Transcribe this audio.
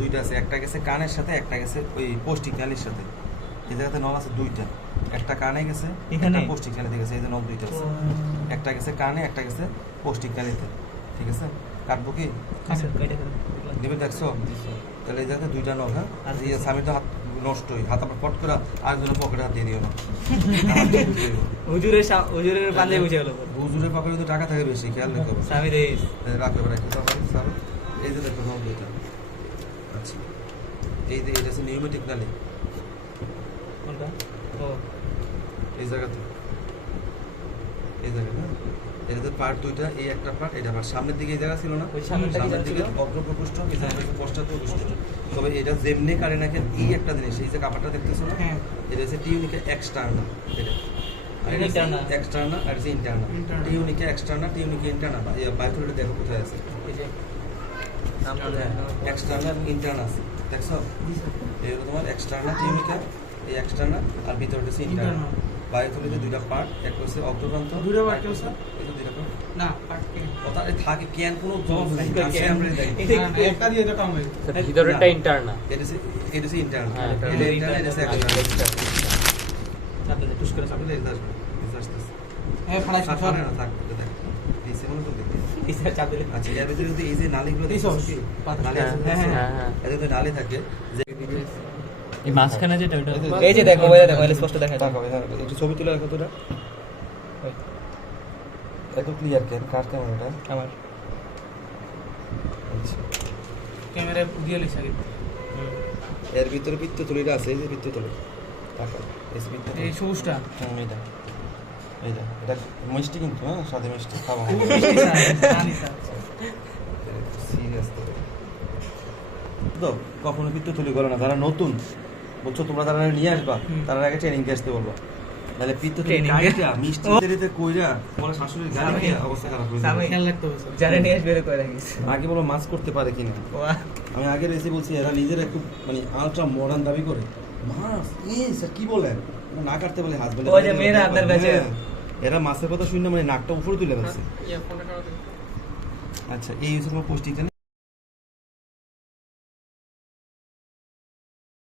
দুইটা আছে একটা গেছে কানের সাথে একটা গেছে ওই পোস্টিক নালির সাথে। এই জায়গাতে নল আছে দুইটা। একটা কানে গেছে? একটা পোস্টিক নালিতে গেছে এই যে নল দুইটা আছে। একটা গেছে কানে একটা গেছে পৌষ্টিক কালিতে। ঠিক আছে? কাটবো কি? নেবে দেখছ? তাহলে এই জায়গাতে দুইটা নল হ্যাঁ? আর এই স্বামী তো হাত নষ্টই হাত আবার পট করে আরেকজনের পকেটে হাত দিয়ে দিও না। হুজুরের হুজুরের বান্ধে বুঝে গেল হুজুরের পকেটে তো টাকা থাকে বেশি খেয়াল রেখো। স্বামী দেশ রাখবে রাখবে তারপরে এই যে দেখো আচ্ছা এই যে এটা হচ্ছে নিয়মেটিক নালি। কোনটা? ও। এই জায়গাতে। এই জায়গাটা হ্যাঁ? এটাতে পার্ট দুইটা এই একটা পার্ট এটা পার্ট সামনের দিকে এই জায়গা ছিল না? সামনের দিকে? অগ্রপ্রকোষ্ঠ এই পশ্চাৎপ্রকোষ্ঠ তবে এটা যেমনি কারে নাকের এই একটা জিনিস। এই যে কাপড়টা দেখতেছো না? হ্যাঁ। এটা হচ্ছে টিউনিকে এক্সটার্নাল। এটা. এক্সটার্নাল আর ইন্টারনাল. টিউনিকে এক্সটার্নাল টিউনিকে ইন্টারনাল। বাইফোলটা দেখো কোথায় আছে। এই যে এক্সটার্নাল ইন্টারনাল দেখছ? এই হলো তোমার এক্সটার্নাল টিউনিকা এই এক্সটার্নাল আর ভিতরে হচ্ছে ইন্টারনাল বায়ুথলিতে দুইটা পার্ট একটা হচ্ছে অগ্রপ্রান্ত দুইটা আরেকটা কেউ, এই যে দুইটা part। না পাটকে কথা থাকে কেন কোনো জবাব নাই কেন? আমরা এটা একটা দিয়ে তো কাম হয়ে ভিতরেরটা ইন্টারনা এটা হচ্ছে এটা হচ্ছে ইন্টারনাল হ্যাঁ, এটা ইন্টারনাল এটা হচ্ছে এক্সটার্নাল চাপতে দে, করে এটা আসবে এটা আসতেছে হ্যাঁ ফালাই থাক না থাক আচ্ছা এর ভিতরে যদি এই যে নালীগুলো নালী আছে হ্যাঁ, হ্যাঁ। এর ভিতরে নালী থাকে। যে এই মাঝখানে যেটা ওটা এই যে দেখো ওই দেখো স্পষ্ট দেখা যায়। একটু ছবি তুলে রাখো তোরা। এত ক্লিয়ার কেন? কার ক্যামেরাটা আমার। আচ্ছা। ক্যামেরা দিয়ে আগে। এর ভিতরে পিত্তথলিটা আছে এই যে পিত্তথলি তাকাও এই সবুজটা। এইটা এটা মিষ্টি কিন্তু হ্যাঁ? সাথে মিষ্টি খাব। সিরিয়াস তো। কখনো করো না যারা নতুন বুঝছ তোমরা যারা নিয়ে আসবা তারা আগে ট্রেনিং দিয়ে আসতে বলবা। নাহলে পিত্তথলি Training মিষ্টি দেরিতে কইরা তোমার শাশুড়ির গাড়ি স্বামী। অবস্থা খারাপ হয়ে যাবে। খেয়াল রাখতে হবে যারা নিয়ে আসবে করে রাখিস আগে বলো মাছ করতে পারে কিনা। আমি আগে রয়েছে বলছি এরা নিজেরা একটু মানে আলট্রা মডার্ন দাবি করে। মাছ এই স্যার কি বলেন না কাটতে বলে হাত বলে ওই যে মেয়েরা আপনার কাছে-। এরা মাছের কথা শুনে মানে নাকটা উপরে তুলে ফেলছে। আচ্ছা এই হচ্ছে